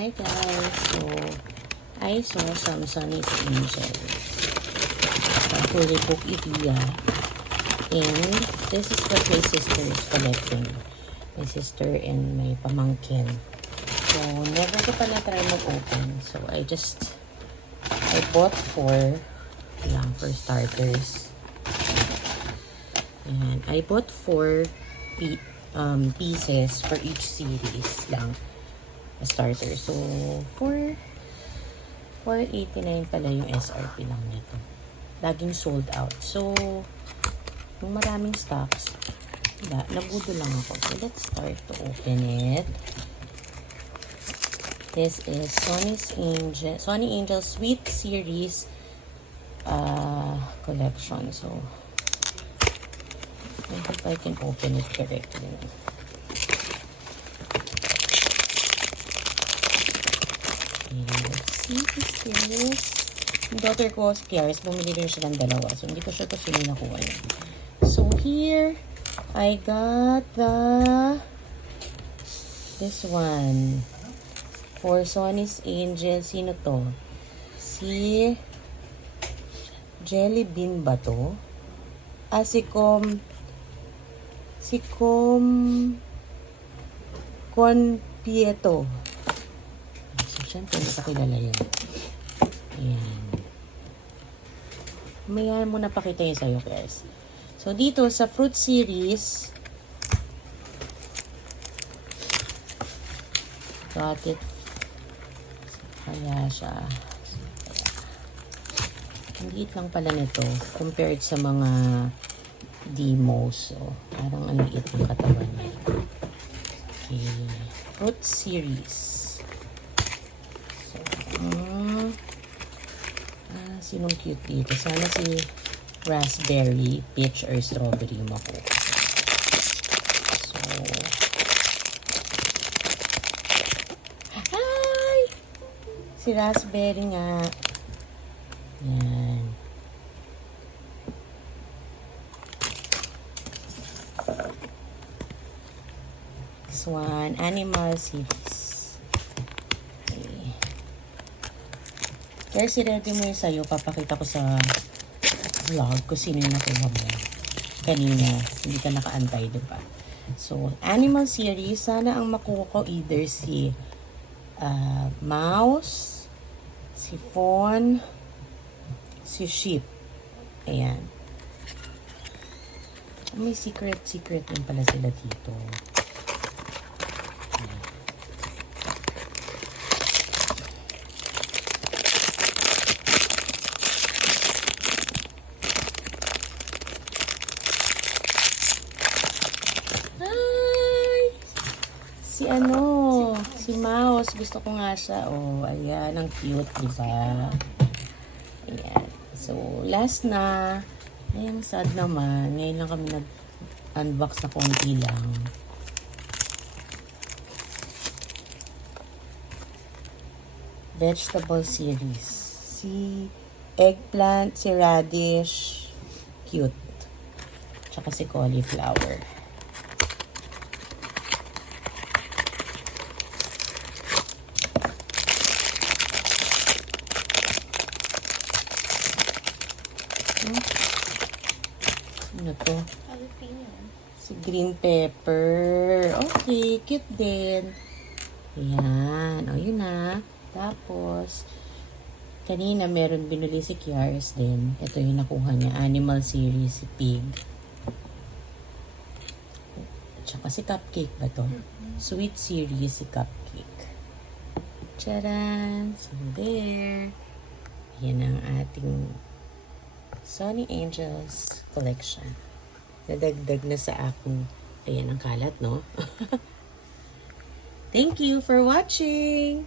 Hi guys! So, I saw some Sunny's Angels sa Holy Book Idea, and this is what my sister is collecting. My sister and my pamangkin. So, never ko pa na-try mag-open. So, I bought 4 lang for starters. And I bought 4 pieces for each series lang. A starter. So, $4.89 pala yung SRP lang nito. Laging sold out. So, kung maraming stocks, nabudo lang ako. So, let's start to open it. This is Sonny Angel Sweet Series collection. So, I hope I can open it correctly. Let's see this is. Yung daughter ko, si Kiaris, bumili rin siya ng dalawa. So, hindi ko sure kung sino nakuha niya. So, here, I got this one. For Sonny's Angel. Sino to? Si Jelly Bean ba to? Si Conpieto. So, syempre, hindi ko kilala yun. Ayan. Mayan mo na pakita yun sa'yo, guys. So, dito sa fruit series, got it. Kaya siya. Ang liit lang pala nito compared sa mga demos. So, parang ang liit ng katawan niya. Okay. Fruit series. So, sinong cute dito? Sana si raspberry, peach, or strawberry yung makuha. So, hi! Si raspberry nga. Yan. This one, animal series. Kaya si-ready mo yung sa'yo, papakita ko sa vlog kung sino yung nakuha mo. Kanina, hindi ka nakaantay, diba? So, animal series, sana ang makuha ko either si mouse, si fawn, si sheep. Ayan. May secret din pala sila dito. Si mouse. Gusto ko nga siya. Oh, ayan. Ang cute, diba? Ayan. So, last na. Ayan, sad naman. Ngayon lang kami nag-unbox na konti lang. Vegetable series. Si eggplant, si radish. Cute. Tsaka si cauliflower. Ano to? Si green pepper. Okay, cute din. Ayan. O, yun na. Tapos, kanina meron binuli si Kiaris din. Ito yung nakuha niya. Animal series, si pig. Tsaka si cupcake ba to? Sweet series, si cupcake. Charan! So, there. Yan ang ating Sonny Angels collection. Nadagdag na sa aking, ayan ang kalat, no? Thank you for watching!